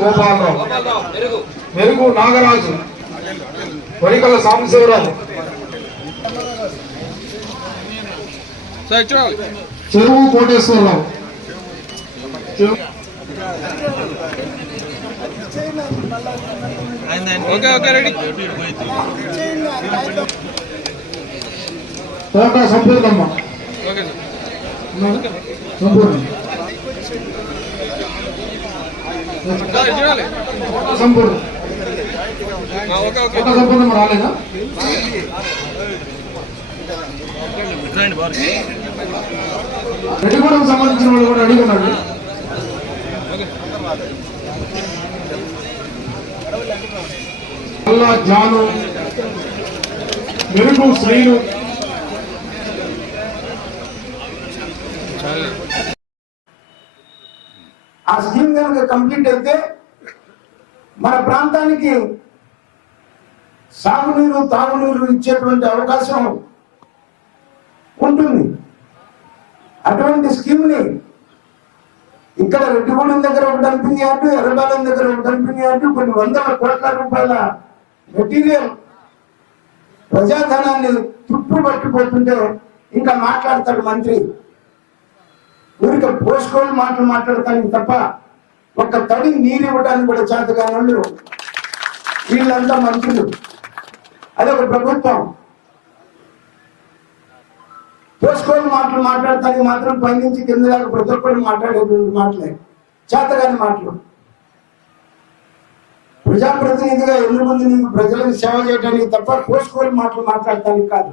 గోపాలరావు, మెరుగు నాగరాజు, వరికల సాంబశివరావు, చెరువు కోటేశ్వరరావు, కోట సంపూర్ణమ్మ, సంపూర్ణ సంపూర్ణ సంపూర్ణమ్మ రాలేదా? రెడ్డిగూడెం సంబంధించిన వాళ్ళు కూడా అడిగున్నాడు. అల్లా జాను, మెరుగు శ్రీను, ఆ స్కీమ్ కనుక కంప్లీట్ అయితే మన ప్రాంతానికి సాగునీరు తాగునీరు ఇచ్చేటువంటి అవకాశం ఉంటుంది. అటువంటి స్కీమ్ ని ఇక్కడ రెడ్డిగూడెం దగ్గర ఒక డంపింగ్ యార్డు, ఎర్రబాలెం దగ్గర ఒక డంపింగ్ యార్డు, కొన్ని వందల కోట్ల రూపాయల మెటీరియల్ ప్రజాధనాన్ని తుట్టుపట్టిపోతుంటే ఇంకా మాట్లాడతాడు మంత్రి. ఊరికే పోస్కోలు మాట్లాడతానికి తప్ప ఒక్క తడి నీరు ఇవ్వడానికి కూడా చేత కాని వాళ్ళు వీళ్ళంతా మంత్రులు. అదొక ప్రభుత్వం. పోస్కోలు మాట్లాడతానికి మాత్రం పైనుంచి కింద దాకా ప్రతి ఒక్కరు మాట్లాడేటువంటి మాటలే, చేతగాని మాటలు. ప్రజాప్రతినిధిగా ఎన్ని మంది నీకు ప్రజలకు సేవ చేయడానికి తప్ప పోస్కోలు మాట్లాడటానికి కాదు.